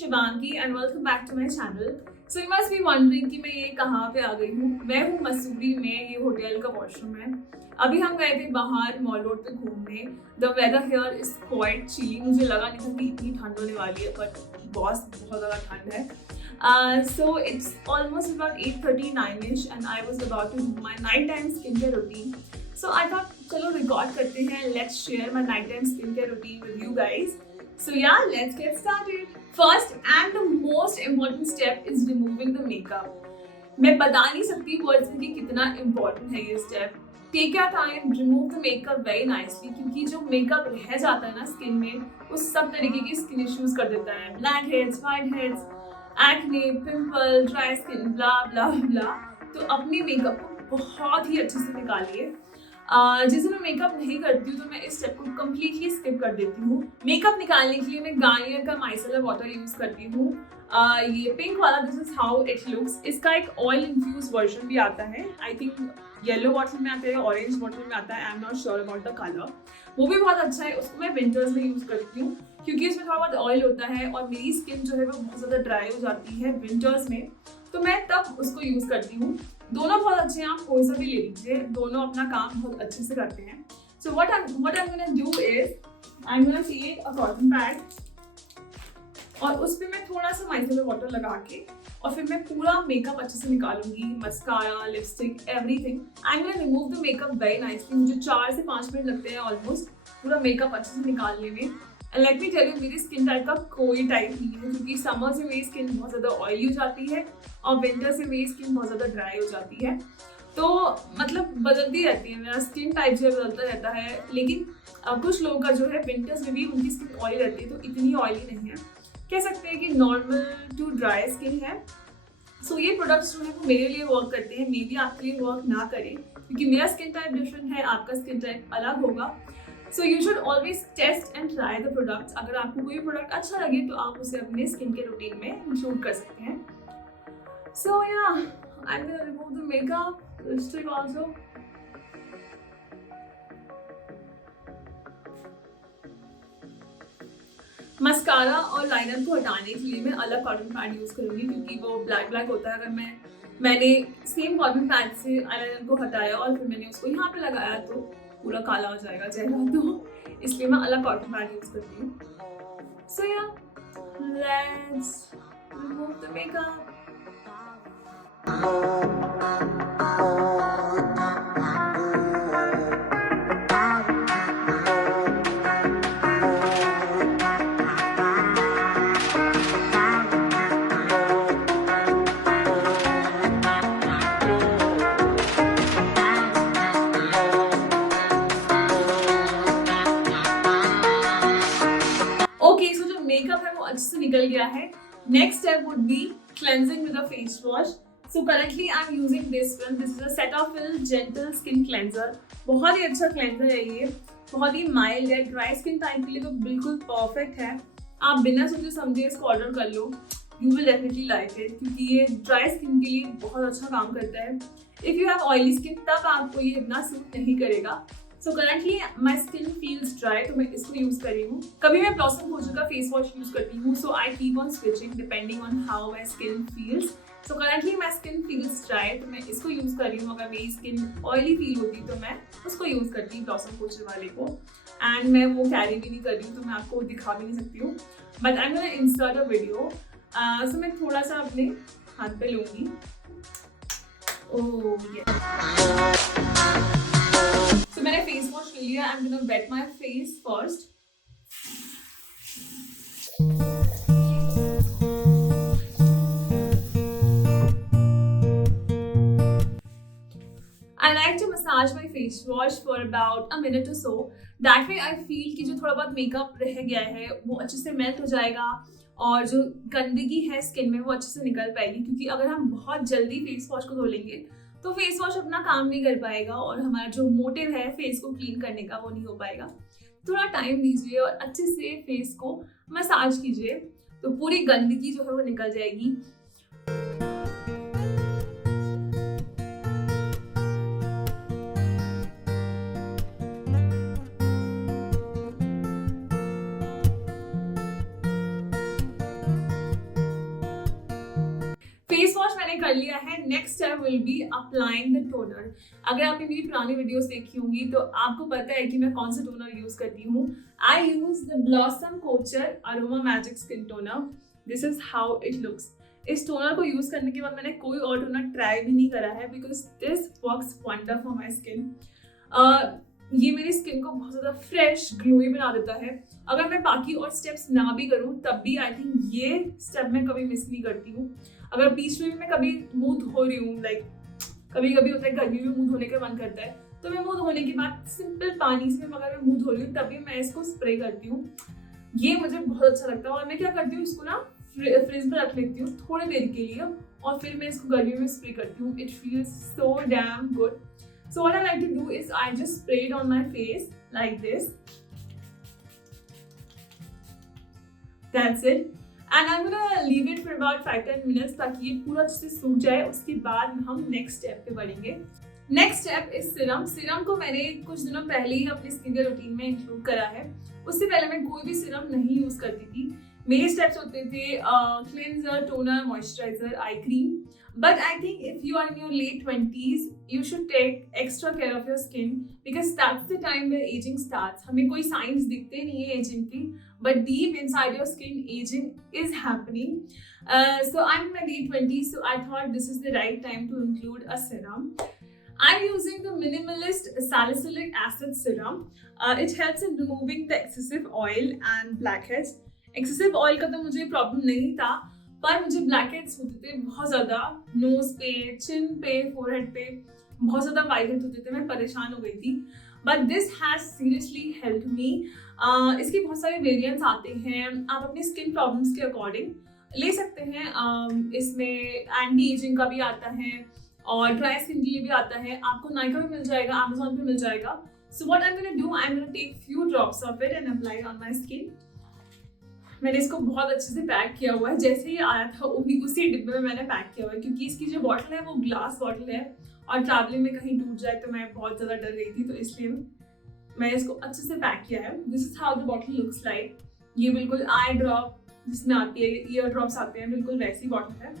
Shivangi and welcome back to my channel. So you must be wondering कि मैं ये कहाँ पे आ गई हूँ. मैं हूँ मसूरी में, ये होटल का वॉशरूम है. अभी हम गए थे बाहर मॉल रोड पे घूमने. The weather here is quite chilly. मुझे लगा नहीं था कि इतनी ठंड होने वाली है, but बहुत ज़्यादा ठंड है. So it's almost about 8:39ish and I was about to do my nighttime skincare routine. So I thought चलो रिकॉर्ड करते हैं. Let's share my nighttime skincare routine with you guys. So yeah, let's get started. First and the most important step is removing the makeup. मैं बता नहीं सकती words में कि कितना important है ये step. Take your time, remove the makeup very nicely क्योंकि जो makeup रह जाता है ना स्किन में, वो सब तरीके के स्किन इश्यूज कर देता है. Blackheads, whiteheads, acne, pimple, dry skin, blah blah blah. तो अपने मेकअप को बहुत ही अच्छे से निकालिए. जिस दिन मैं मेकअप नहीं करती हूँ तो मैं इस स्टेप को कम्प्लीटली स्किप कर देती हूँ. मेकअप निकालने के लिए मैं गार्नियर का माइसेलर वाटर यूज करती हूँ. ये पिंक वाला, this is how it looks. इसका एक ऑयल इन्फ्यूज वर्जन भी आता है. आई थिंक येलो बॉटल में आता है, ऑरेंज बॉटल में आता है. I am not sure about the colour. वो भी बहुत अच्छा है. उसको मैं विंटर्स में यूज करती हूँ क्योंकि उसमें थोड़ा बहुत ऑयल होता है और मेरी स्किन जो है वो बहुत ज़्यादा ड्राई हो जाती है विंटर्स में, तो मैं तब उसको यूज करती हूँ. दोनों बहुत अच्छे हैं, आप कोई सा भी ले लीजिए. दोनों अपना काम बहुत अच्छे से करते हैं. So what I am gonna do is I am gonna take a cotton pad और उस पर मैं थोड़ा सा माइसेलर वाटर लगा के और फिर मैं पूरा मेकअप अच्छे से निकालूंगी. Mascara, lipstick, everything. I am gonna remove the makeup very nicely. मुझे 4 से 5 मिनट लगते हैं ऑलमोस्ट पूरा मेकअप अच्छे से निकालने में. And let me tell you, मेरी स्किन टाइप का कोई टाइप नहीं है क्योंकि समर से मेरी स्किन बहुत ज़्यादा ऑयली हो जाती है और विंटर से मेरी स्किन बहुत ज़्यादा ड्राई हो जाती है. तो मतलब बदलती रहती है, मेरा स्किन टाइप जो है बदलता रहता है. लेकिन कुछ लोगों का जो है विंटर्स में भी उनकी स्किन ऑयली रहती है, तो इतनी ऑयली नहीं है. कह सकते हैं कि नॉर्मल टू ड्राई स्किन है. सो ये प्रोडक्ट्स जो है वो मेरे लिए वर्क करते हैं. मे बी आपके लिए वर्क ना करें क्योंकि मेरा स्किन टाइप डिफरेंट है, आपका स्किन टाइप अलग होगा. So you should always test and try the products. अगर आपको कोई प्रोडक्ट अच्छा लगे तो आप उसे अपने स्किन के रूटीन में इंक्लूड कर सकते हैं. सो या आई am gonna remove the makeup, lipstick also. Mascara और लाइनर को हटाने के लिए मैं अलग कॉटन पैड यूज करूंगी क्योंकि वो ब्लैक ब्लैक होता है. अगर मैंने सेम कॉटन पैड से आईलाइनर को हटाया और फिर मैंने उसको यहाँ पे लगाया तो पूरा काला हो जाएगा चेहरा, तो इसलिए मैं अलग कॉटन पैड यूज करती हूँ. सो या let's remove the makeup. Okay, so जो मेकअप है वो अच्छे से निकल गया है. Next step would be cleansing with a face wash. So currently I am using this one. This is a Cetaphil gentle skin cleanser. बहुत ही अच्छा क्लेंजर है ये. बहुत ही माइल्ड है. ड्राई स्किन टाइप के लिए तो बिल्कुल परफेक्ट है. आप बिना सोचे समझे इसको ऑर्डर कर लो. You will definitely like it क्योंकि ये ड्राई स्किन के लिए बहुत अच्छा काम करता है. If you have oily skin तब आपको ये इतना सूट नहीं करेगा. So currently my skin feels dry तो मैं इसको यूज़ कर रही हूँ. कभी मैं ब्लॉसम पोर्टर का फेस वॉश यूज़ करती हूँ. So I keep on switching depending on how my skin feels. So currently my skin feels dry तो मैं इसको यूज़ कर रही हूँ. अगर मेरी स्किन ऑयली फील होती तो मैं उसको यूज़ करती हूँ, ब्लॉसम पोर्टर वाले को. एंड मैं वो कैरी भी नहीं कर रही हूँ तो मैं आपको दिखा भी नहीं सकती हूँ. But I am gonna insert a video. So मैं थोड़ा सा अपने हाथ पे लूँगी. ओह ये तो मैंने फेस वॉश ले लिया. I am gonna wet my face first. I like to massage my face wash for about a minute or so. That way I feel कि जो थोड़ा बहुत मेकअप रह गया है वो अच्छे से मेल्ट हो जाएगा और जो गंदगी है स्किन में वो अच्छे से निकल पाएगी. क्योंकि अगर हम बहुत जल्दी फेस वॉश को धो लेंगे तो फेस वॉश अपना काम नहीं कर पाएगा और हमारा जो मोटिव है फेस को क्लीन करने का वो नहीं हो पाएगा. थोड़ा टाइम दीजिए और अच्छे से फेस को मसाज कीजिए तो पूरी गंदगी जो है वो निकल जाएगी. फेस वॉश मैंने कर लिया है. Next step will be applying the toner. अगर आपने मेरी पुरानी वीडियोस देखी होंगी तो आपको पता है कि मैं कौन सा टोनर यूज करती हूँ. I use the Blossom Kochhar Aroma Magic skin toner. This is how it looks. इस टोनर को यूज करने के बाद मैंने कोई और टोनर ट्राई भी नहीं करा है because this works wonder for my skin. ये मेरी स्किन को बहुत ज़्यादा फ्रेश ग्लोई बना देता है. अगर मैं बाकी और स्टेप्स ना भी करूँ तब भी आई थिंक ये स्टेप मैं कभी मिस नहीं करती हूँ. अगर बीच में भी मैं कभी मुंह धो रही हूँ, लाइक कभी कभी होता है गर्मी में मुंह धोने का मन करता है, तो मैं मुंह धोने के बाद सिंपल पानी से अगर मैं मुंह धो रही हूँ तभी मैं इसको स्प्रे करती हूँ. ये मुझे बहुत अच्छा लगता है. और मैं क्या करती हूँ, इसको ना फ्रिज पर रख लेती हूँ थोड़ी देर के लिए और फिर मैं इसको गर्मी में स्प्रे करती हूँ. It feels so damn good. So what I like to do is I just spray it on my face like this. That's it. And I'm gonna leave it for about 5-10 minutes ताकि ये पूरा अच्छे से सूख जाए. उसके बाद हम नेक्स्ट स्टेप पे बढ़ेंगे. Next step is serum. Serum को मैंने कुछ दिनों पहले ही अपनी स्किन केयर रूटीन में इंक्लूड करा है. उससे पहले मैं कोई भी सीरम नहीं यूज करती थी. मेरे स्टेप्स होते थे cleanser, toner, moisturiser, eye cream. But I think if you are in your late 20s, you should take extra care of your skin because that's the time where aging starts. हमें कोई signs दिखते नहीं है aging की, but deep inside your skin, aging is happening. So I'm in my late 20s, so I thought this is the right time to include a serum. I'm using the Minimalist Salicylic Acid Serum. It helps in removing the excessive oil and blackheads. Excessive oil का तो मुझे problem नहीं था, पर मुझे blackheads होते थे बहुत ज़्यादा. नोज पे, चिन पे, फोरहेड पे बहुत ज़्यादा वाइलेट होते थे. मैं परेशान हो गई थी. But this has seriously help me. इसके बहुत सारे वेरिएंट्स आते हैं. आप अपनी स्किन प्रॉब्लम्स के अकॉर्डिंग ले सकते हैं. इसमें एंटी एजिंग का भी आता है और ड्राई स्किन के लिए भी आता है. आपको नाइका में मिल जाएगा, अमेजोन पे मिल जाएगा. So what I am gonna do, I am gonna take few drops of it and apply on my skin. मैंने इसको बहुत अच्छे से पैक किया हुआ है. जैसे ही आया था उसी डिब्बे में मैंने पैक किया हुआ है क्योंकि इसकी जो बॉटल है वो ग्लास बॉटल है और ट्रैवलिंग में कहीं टूट जाए तो मैं बहुत ज़्यादा डर गई थी, तो इसलिए मैंने इसको अच्छे से पैक किया है. This is how the bottle looks like. ये बिल्कुल आई ड्रॉप जिसमें आती है, ईयर ड्रॉप्स आते हैं, बिल्कुल वैसी बॉटल है.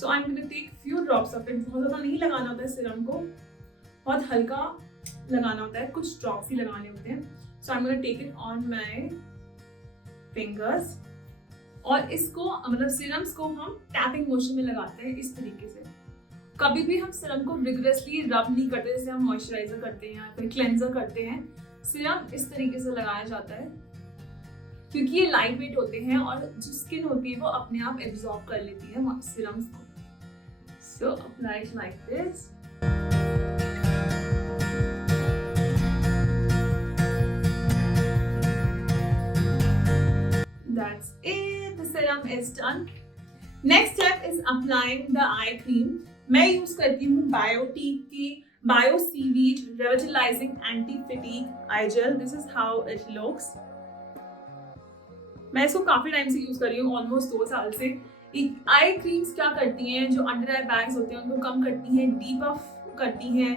So I am gonna take few drops of it. बहुत ज़्यादा नहीं लगाना होता है सीरम को, बहुत हल्का लगाना होता है, कुछ ड्रॉप्स ही लगाने होते हैं. So I am gonna take it on my fingers. और इसको मतलब सीरम्स को हम टैपिंग मोशन में लगाते हैं इस तरीके से. कभी भी हम सीरम को रिगरसली रब नहीं करते जैसे हम मॉइस्चराइजर करते हैं या फिर क्लेंजर करते हैं. सीरम इस तरीके से लगाया जाता है क्योंकि ये लाइट वेट होते हैं और जो स्किन होती है वो अपने आप एब्जॉर्ब कर लेती है सीरम्स को. So apply it like this. That's it. The serum is done. Next step is applying the eye cream. मैं यूज करती हूँ बायोटीक की bio seaweed revitalising anti fatigue eye gel. This is how it looks. मैं इसको काफी time से use कर रही हूँ, ऑलमोस्ट 2 साल से. आई क्रीम्स क्या करती हैं, जो अंडर आई बैग्स होते हैं उनको कम करती हैं, डीप अप करती हैं.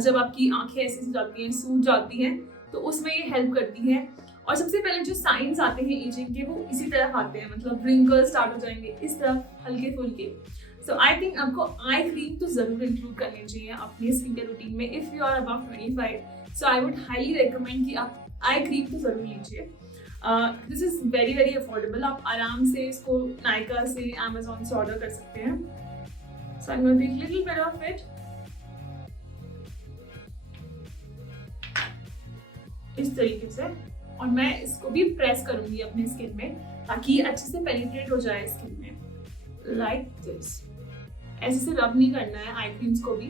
जब आपकी आंखें ऐसी जाती हैं, सूज जाती हैं, तो उसमें ये हेल्प करती है. और सबसे पहले जो साइंस आते हैं एजिंग के वो इसी तरफ आते हैं, मतलब रिंकल्स स्टार्ट हो जाएंगे इस तरफ हल्के फुल्के. सो आई थिंक आपको आई क्रीम तो जरूर इंक्लूड करनी चाहिए अपनी स्किन केयर रूटीन में if you are above 25. So I would highly recommend कि आप आई क्रीम तो जरूर लीजिए. This is very very affordable. आप आराम से इसको नाइका से, अमेजोन से ऑर्डर कर सकते हैं. So I am gonna take little bit of it इस तरीके से और मैं इसको भी प्रेस करूंगी अपनी स्किन में ताकि अच्छे से पेनिट्रेट हो जाए स्किन में. Like this. ऐसे से रब नहीं करना है आई क्रीम्स को भी,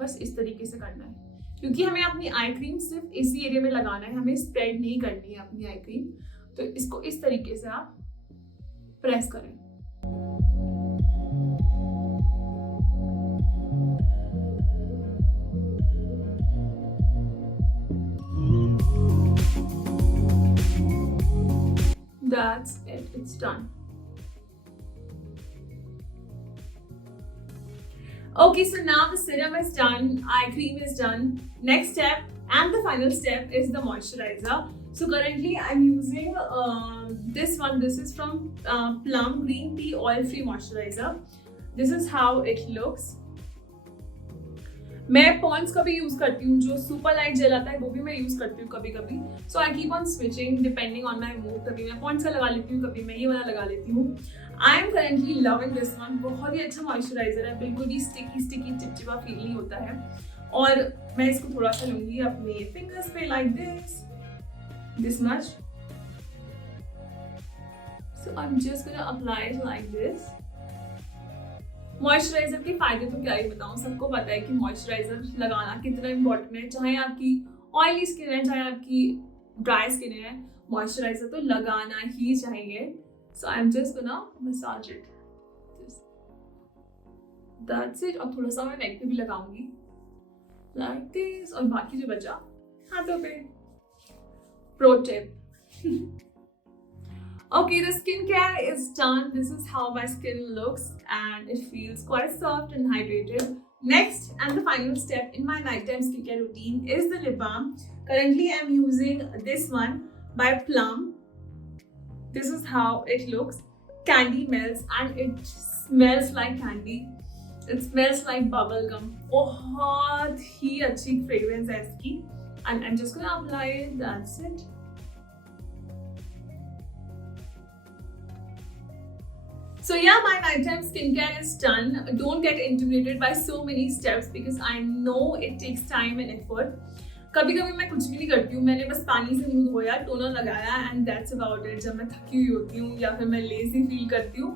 बस इस तरीके से करना है क्योंकि हमें अपनी आई क्रीम सिर्फ इसी एरिया में लगाना है, हमें स्प्रेड नहीं करनी है अपनी आई क्रीम. तो इसको इस तरीके से आप प्रेस करें. That's it. It's done. Okay, so now the serum is done, eye cream is done. Next step and the final step is the moisturizer. So currently I'm using this one. This is from Plum Green Tea Oil Free Moisturizer. This is how it looks. मैं Pond's का भी use करती हूँ, जो super light jail आता है वो भी मैं यूज करती हूँ कभी कभी। So I keep on switching depending on my mood. कभी मैं पॉन्ड्स का लगा लेती हूँ, कभी मैं ये वाला लगा लेती हूँ। I am currently loving this one. बहुत ही अच्छा मॉइस्चराइजर है, बिल्कुल भी स्टिकी चिपचिपा फील नहीं होता है। और मैं इसको थोड़ा सा लूंगी अपने फिंगर्स पे like this much. So I am just gonna apply it like this. Moisturiser के फायदे तो क्या ही बताऊं, सबको पता है कि मॉइस्चराइजर लगाना कितना इंपॉर्टेंट है। चाहे आपकी ऑयली स्किन है, चाहे आपकी ड्राई स्किन है, मॉइस्चराइजर तो लगाना ही चाहिए। So I am just gonna massage it, that's it. और थोड़ा सा मैं नेक पे भी लगाऊंगी लाइक दिस, और बाकी जो बचा हाथों पे। Pro tip. Okay, the skincare is done. This is how my skin looks and it feels quite soft and hydrated. Next and the final step in my nighttime skincare routine is the lip balm. Currently I'm using this one by Plum. This is how it looks. Candy melts and it smells like candy. It smells like bubble gum. बहुत ही अच्छी fragrance है इसकी. And I'm just gonna apply it. That's it. So yeah, my nighttime skincare is done. Don't get intimidated by so many steps because I know it takes time and effort. कभी कभी मैं कुछ भी नहीं करती हूँ, मैंने बस पानी से मुंह धोया, टोनर लगाया एंड दैट्स अबाउट इट। जब मैं थकी हुई होती हूँ या फिर मैं लेजी फील करती हूँ।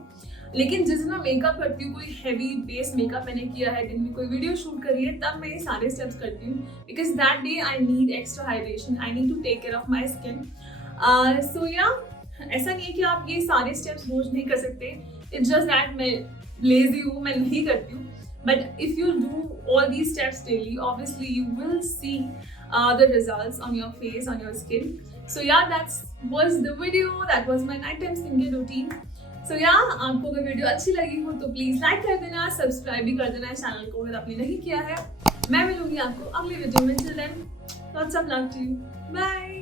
लेकिन जिस दिन मैं मेकअप करती हूँ, कोई हैवी बेस मेकअप मैंने किया है, दिन में कोई वीडियो शूट करी है, तब मैं ये सारे स्टेप्स करती हूँ because that day I need extra hydration, I need to take care of my skin. So या ऐसा नहीं है कि आप ये सारे स्टेप्स रोज नहीं कर सकते। इट्स जस्ट दैट मैं लेजी हूँ, मैं नहीं करती हूँ। But if you do all these steps daily, obviously you will see the results on your face, on your skin. So yeah, that was the video. That was my nighttime skincare routine. So yeah, आपको अगर video अच्छी लगी हो तो please like कर देना, subscribe भी कर देना चैनल को अगर आपने नहीं किया है। मैं मिलूंगी आपको अगले वीडियो में। Till then, lots of love to you. Bye.